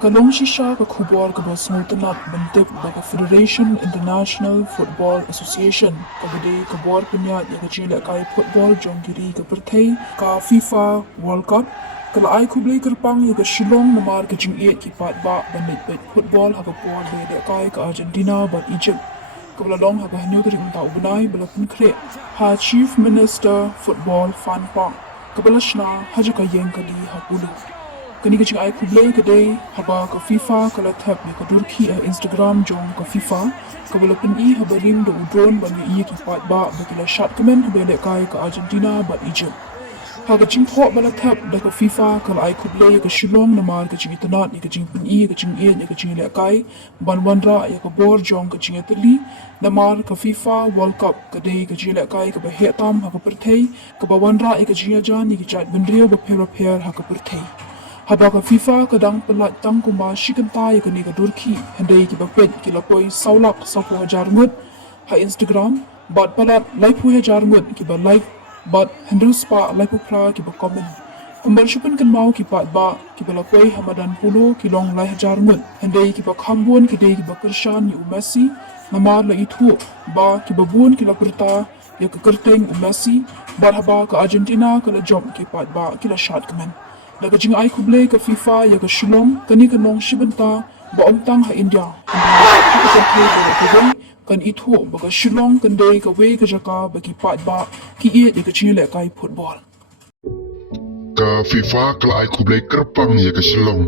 Kalong shisha ka khubol ka basmutanat bentuk baka Federation International Football Association kabade ka bor penyat ya kecil kai football jonggiri ka perthai ka FIFA World Cup kala ai kublai kerpang ya ka Shillong namar ka jing'et ki pat ba bandit bet football ha ka bor be kai ka Argentina bat Egypt kabla long ha ka hanyo ka ring tau benai bala pun kre ha Chief Minister Football Fan Pang kabla shna haja ka yeng ka di ha pulu kani ka ai kublai ka dei haba ka FIFA kala thap ni ka durki a Instagram jong ka FIFA ka bala pen I haba ring do drone ban ni ki pat ba bakila shot kamen haba le kai ka Argentina ba Egypt ha ka ching tho bala thap da ka FIFA kala ai kublai ka Shillong na mar ka ching itanat ni ka ching pen I ka ching e ni ka ching le kai ban wanra ya ka bor jong ka ching etali na mar ka FIFA World Cup ka dei ka ching le kai ka ba he tam ha ka perthei ka ba wanra ya ka ching jan ni ka chat ben rio ba pher ha ka perthei haba ka FIFA kadang pelat tang kuma shikanta ya kani ka durki handai ki bapet ki lapoi saulak sapu hajar ngut ha Instagram bat pelat laipu hajar ngut ki ba like bat handu spa laipu pra ki ba comment umbar shupun kan mau ki pat ba ki ba lapoi hamadan pulo ki long lai hajar ngut handai ki ba khambun ki dei ki ba kershan ni Messi namar la itu ba ki ba bun ki la perta ya ka kerteng Messi bat haba ka Argentina ka la job ki pat ba ki la shot kamen daga jing ai kublai ka FIFA ya ka Shillong kani ka nong shibanta ba omtang ha India kan itu ba ka Shillong kan dei ka we ka jaka ba ki pat ba ki e de ka chin le kai football ka FIFA kala ai kublai kerpang ya ka Shillong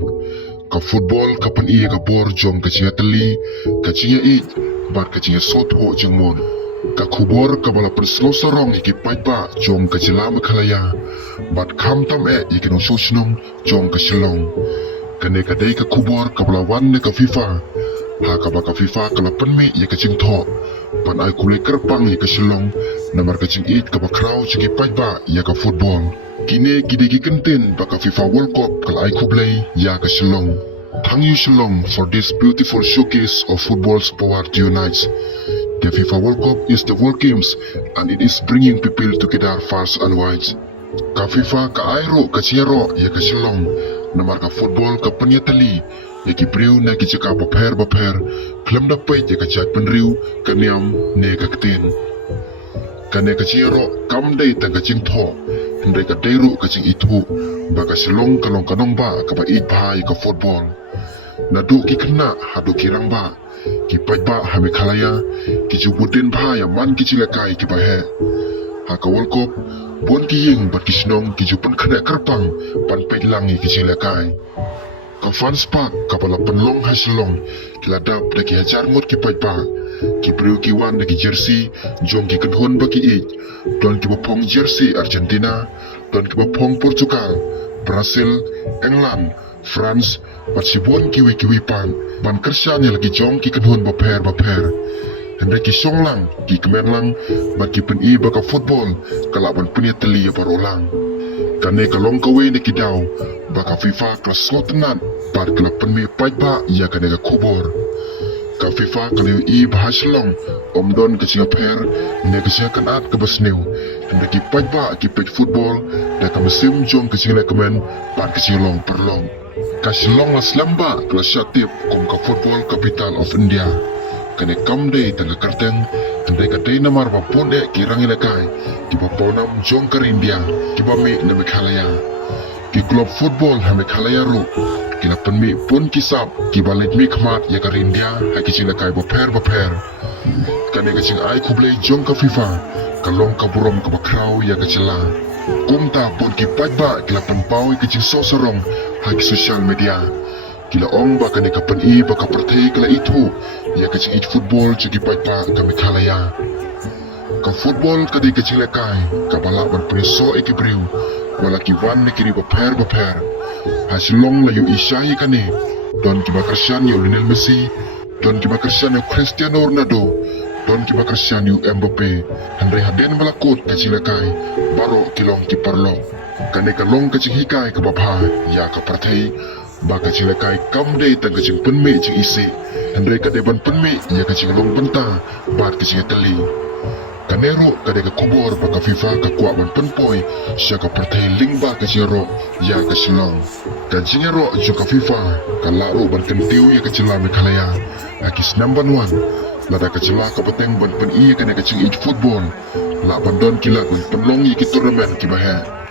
ka football ka pan iya ka bor jong ka chinga tali ka chinga I bat ka chinga sot ho jing mon ka kubor ka bala perslo sarong iki paipa jong ka chilama khalaya bat kham tam iki no sosnong jong ka Shillong kane ka dei ka kubor ka bala wan ne ka FIFA ha ka ba ka FIFA ka la pan me ya ka ching tho pan ai kulai kerpang ya ka Shillong namar ka ching it ka ba kraw chiki paipa ya ka football kine kide ki kenten ba ka FIFA World Cup ka ai kublai ya ka Shillong thank you Shillong for this beautiful showcase of football's power unites. The FIFA World Cup is the World Games and it is bringing people together far and wide. Ka FIFA ka airo ka chero ya ka Shillong namar ka football ka panyatali ya ki priu na ki chika bapher klam da pai ya ka chat penriu ka niam ne ka kten ka ne ka chero kam dei ta ka ching tho ndai ka deiru ka ching itu ba ka Shillong ka long ka nong ba ka ba it ba ya ka football na du ki khna ha du ki rang ba ki paipa hame khalaya ki jubudin bha ya man ki chilakai ki bahe ha ka World Cup bon ki ying bat ki snong ki jupun khana karpang pan pe langi ki chilakai ka fans park ka bala penlong ha Shillong ki ladap da ki hajar ngot ki paipa ki bru ki wan da ki jersey jong ki kanhon ba ki it don ki bapong jersey Argentina don ki bapong Portugal Brazil England France bat sibon kiwi pan ban kersan lagi jong ki kanhon bapher hende ki songlang ki kemenlang bat ki pen I baka football kala ban punya teli ya barolang kane kalong kawe ne ki daw baka FIFA kla slotnan bat kala pen me paipa ya kane ka kubor ka FIFA kala I Shillong omdon ka singa pher ne ka singa kanat ka basnew hende ki paipa ki pet football da ka mesim jong ka singa kemen bat ka singa long perlong ka Shillong la slamba kala shatip kom ka football capital of India kane kam dei tanga karteng tandai ka dei namar ba ponde ki rangi lakai ki ba ponam jong kar India ki ba me na Meghalaya ki club football ha Meghalaya ro ki la pen me pon ki sap ki ba let me khmat ya kar India ha ki chila kai ba pher kane ka ching ai kublai jong ka FIFA ka long ka burom ka ba kraw ya ka chila kumta pon ki paipa ki la pen pau ki ching so sarong ha ki social media kila ong ba kane ka pen I ba ka perthei kala itu ya ka ching it football chiki paipa ka Meghalaya ka football ka di ka ching lekai ka bala ban pre so ekibriu wala ki wan ne kiri ba pher ha Shillong la yu isai kane don ki ba Cristiano Lionel Messi don ki ba Cristiano Cristiano Ronaldo don ki ba Cristiano Mbappe andre haden bala kot ka ching lekai baro kilong ki parlo kane ka long ka ching hikai ka ba pha ya ka perthei baka chilakai kam dei tang kaching penme ching isi andre ka deban penme ya kaching long penta bat kaching tali Kanero kadeka kubor pa ka FIFA ka kwa ban penpoi sia ka pertai lingba ka jero ya ka silong ka jingero ju ka FIFA ka laro ban kentiu ya ka cila me kalaya akis number 1 lada ka cila ka peteng ban pen iya ka ne ka cing football la ban don kila ban penlong yi ki tournament ki bahe